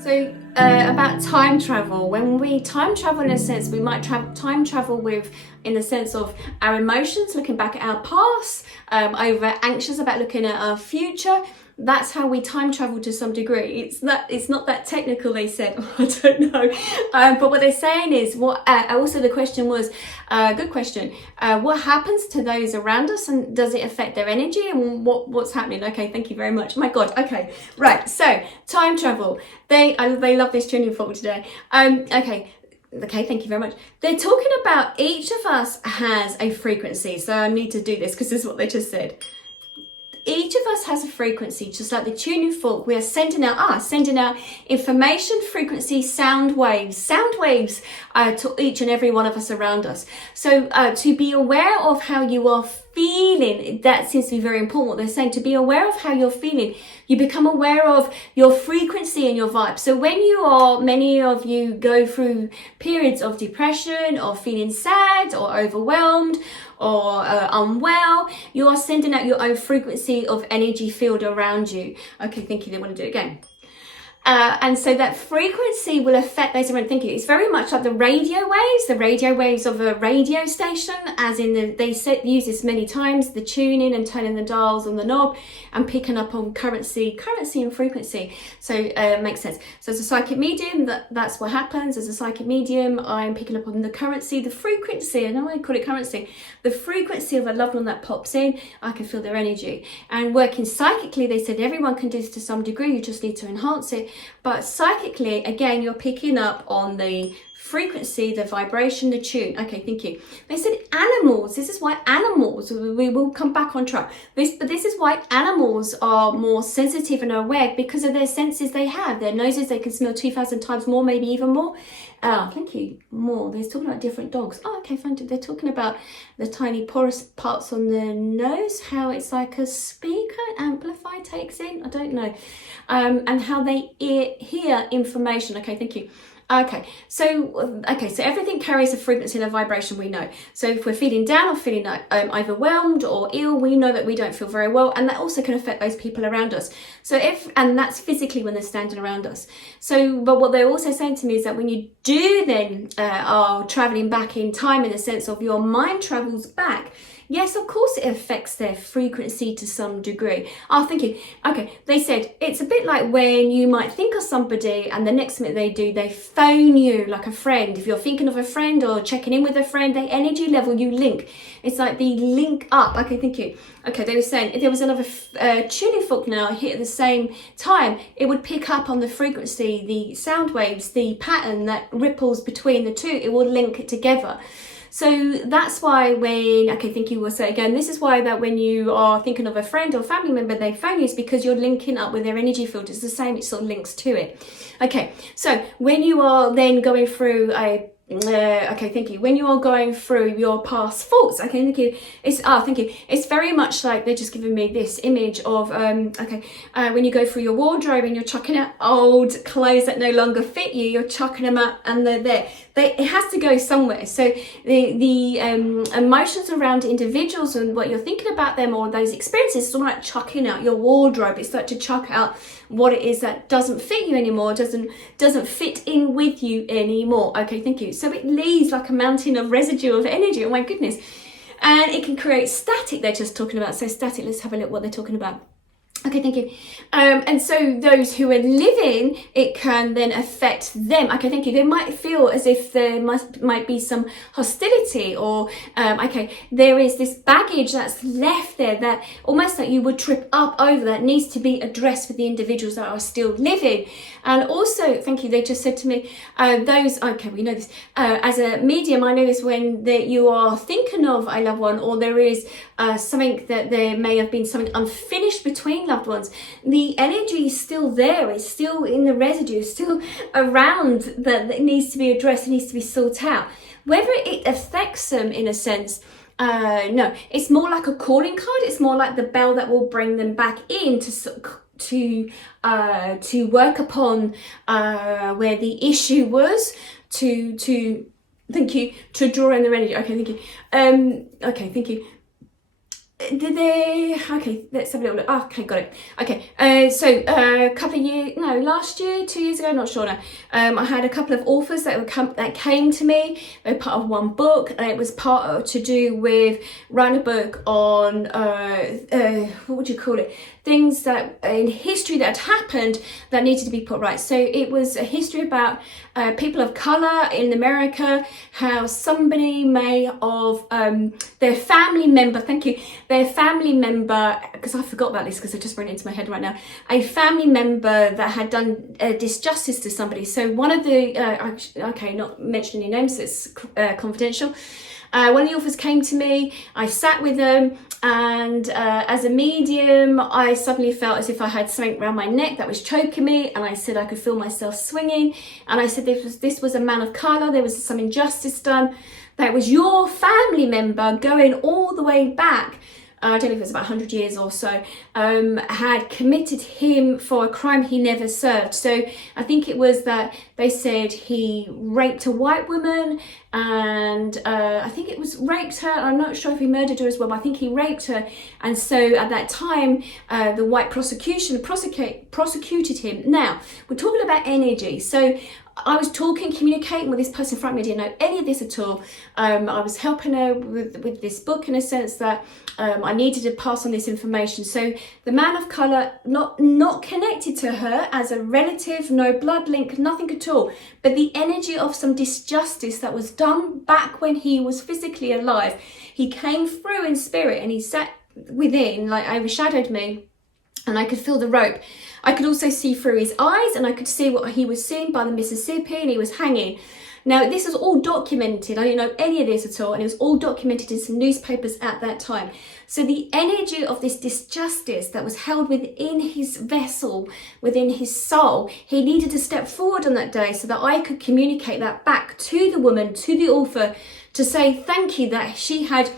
So about time travel, when we time travel, in a sense, we might time travel with, in the sense of our emotions, looking back at our past, over anxious about looking at our future. That's how we time travel to some degree. It's not that technical, they said. I don't know, but what they're saying is, what also the question was, good question, what happens to those around us, and does it affect their energy, and what's happening? Okay, thank you very much. My God. Okay, right. So time travel. They love this tuning fork today. Okay, thank you very much. They're talking about each of us has a frequency. So I need to do this because this is what they just said. Each of us has a frequency, just like the tuning fork. We are sending out information, frequency, sound waves to each and every one of us around us. So to be aware of how you are feeling, that seems to be very important. What they're saying, to be aware of how you're feeling, you become aware of your frequency and your vibe. So when many of you go through periods of depression or feeling sad or overwhelmed or unwell, you are sending out your own frequency of energy field around you. Okay, thank you. They want to do it again. And so that frequency will affect those around. Thinking it's very much like the radio waves of a radio station, as in they use this many times, the tuning and turning the dials on the knob and picking up on currency and frequency. So it makes sense. So as a psychic medium, that's what happens. As a psychic medium, I'm picking up on the currency, the frequency. I know I call it currency. The frequency of a loved one that pops in, I can feel their energy. And working psychically, they said everyone can do this to some degree. You just need to enhance it. But psychically, again, you're picking up on the frequency, the vibration, the tune. Okay, thank you. They said animals. This is why animals, we will come back on track. But this is why animals are more sensitive and aware, because of their senses they have. Their noses, they can smell 2,000 times more, maybe even more. Thank you. More. They're talking about different dogs. Oh, okay, fine. They're talking about the tiny porous parts on the nose, how it's like a speaker, amplifier takes in. I don't know. And how they hear information. Okay, thank you. Okay, so everything carries a frequency and a vibration, we know. So if we're feeling down or feeling overwhelmed or ill, we know that we don't feel very well, and that also can affect those people around us. And that's physically when they're standing around us. So, but what they're also saying to me is that when you do then are traveling back in time, in the sense of your mind travels back, yes, of course it affects their frequency to some degree. Thank you. Okay, they said it's a bit like when you might think of somebody and the next minute they phone you like a friend. If you're thinking of a friend or checking in with a friend, the energy level you link. It's like the link up. Okay, thank you. Okay, they were saying if there was another tuning fork now hit at the same time, it would pick up on the frequency, the sound waves, the pattern that ripples between the two. It will link it together. So that's why thank you, will say again, this is why that when you are thinking of a friend or family member, they phone you, is because you're linking up with their energy field. It's the same, it sort of links to it. Okay, so when you are then going through thank you. When you are going through your past faults, okay, thank you. It's very much like they're just giving me this image of when you go through your wardrobe and you're chucking out old clothes that no longer fit you, you're chucking them out and they're there. It has to go somewhere. So the emotions around individuals and what you're thinking about them or those experiences, it's all like chucking out your wardrobe. It's like to chuck out what it is that doesn't fit you anymore, doesn't fit in with you anymore. Okay, thank you. So it leaves like a mountain of residue of energy. Oh my goodness. And it can create static. They're just talking about, so static, let's have a look what they're talking about. Okay, thank you. And so those who are living, it can then affect them. Okay, thank you. They might feel as if there might be some hostility or, there is this baggage that's left there that almost like you would trip up over, that needs to be addressed with the individuals that are still living. And also, thank you, they just said to me, we know this. As a medium, I know this when you are thinking of a loved one, or there is something that there may have been something unfinished between loved ones, the energy is still there, it's still in the residue, it's still around, that needs to be addressed, it needs to be sorted out. Whether it affects them in a sense, no, it's more like a calling card. It's more like the bell that will bring them back in to work upon where the issue was, to thank you, to draw in the energy. Okay, thank you. Did they? Okay, let's have a little look. Oh, okay, got it. Okay, so a couple of years, no, last year, 2 years ago, not sure now. I had a couple of authors that came to me. They were part of one book, and it was to do with writing a book on what would you call it? Things that in history that had happened that needed to be put right. So it was a history about people of color in America, how somebody may of their family member, thank you, their family member, because I forgot about this because I just brought it into my head right now, a family member that had done disjustice to somebody. So one of the, okay, not mentioning any names, it's confidential. One of the authors came to me, I sat with them, and as a medium, I suddenly felt as if I had something around my neck that was choking me, and I said I could feel myself swinging, and I said this was a man of colour, there was some injustice done, that was your family member going all the way back, I don't know if it was about 100 years or so, had committed him for a crime he never served. So I think it was that they said he raped a white woman, and I think it was raped her. I'm not sure if he murdered her as well, but I think he raped her. And so at that time, the white prosecution prosecuted him. Now, we're talking about energy. So I was communicating with this person in front of me, didn't know any of this at all. I was helping her with this book in a sense that I needed to pass on this information. So the man of colour, not connected to her as a relative, no blood link, nothing at all, but the energy of some disjustice that was done back when he was physically alive. He came through in spirit and he sat within, like overshadowed me, and I could feel the rope. I could also see through his eyes, and I could see what he was seeing by the Mississippi, and he was hanging. Now, this is all documented. I didn't know any of this at all, and it was all documented in some newspapers at that time. So the energy of this disjustice that was held within his vessel, within his soul, he needed to step forward on that day so that I could communicate that back to the woman, to the author, to say thank you that she had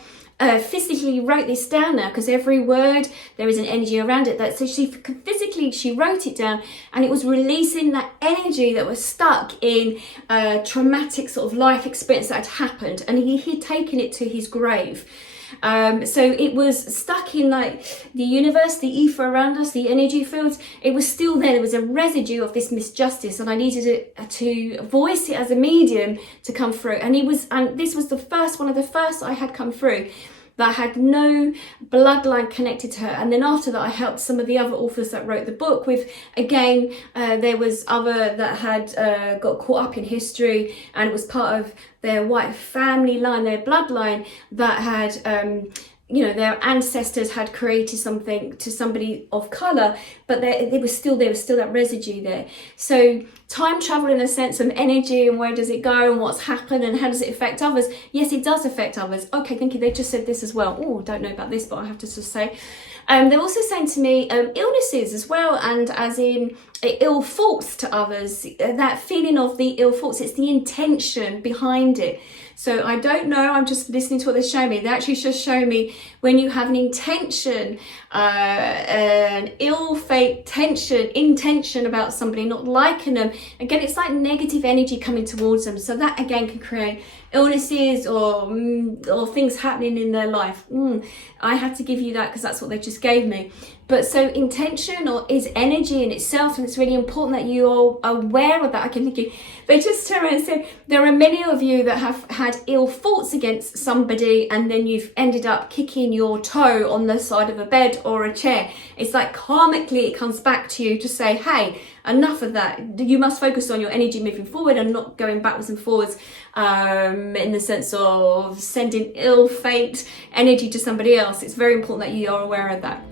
physically wrote this down now, because every word there is an energy around it, that so she wrote it down, and it was releasing that energy that was stuck in traumatic sort of life experience that had happened, and he'd taken it to his grave. So it was stuck in like the universe, the ether around us, the energy fields. It was still there. There was a residue of this misjustice, and I needed it to voice it as a medium to come through. And this was one of the first I had come through that had no bloodline connected to her. And then after that, I helped some of the other authors that wrote the book with, again, there was other that had got caught up in history, and it was part of their white family line, their bloodline, that had their ancestors had created something to somebody of colour, but there was still that residue there. So time travel, in a sense of energy, and where does it go, and what's happened, and how does it affect others? Yes, it does affect others. Okay, thank you. They just said this as well. Oh, don't know about this, but I have to just say. They're also saying to me illnesses as well, and as in ill thoughts to others. That feeling of the ill thoughts, it's the intention behind it. So I don't know, I'm just listening to what they're showing me. They actually just show me when you have an intention, an ill fate intention about somebody, not liking them. Again, it's like negative energy coming towards them. So that again can create illnesses or things happening in their life. I had to give you that because that's what they just gave me. But so intention is energy in itself, and it's really important that you are aware of that. I can think you, they just turn around and say, there are many of you that have had ill thoughts against somebody, and then you've ended up kicking your toe on the side of a bed or a chair. It's like karmically it comes back to you to say, hey, enough of that. You must focus on your energy moving forward and not going backwards and forwards in the sense of sending ill fate energy to somebody else. It's very important that you are aware of that.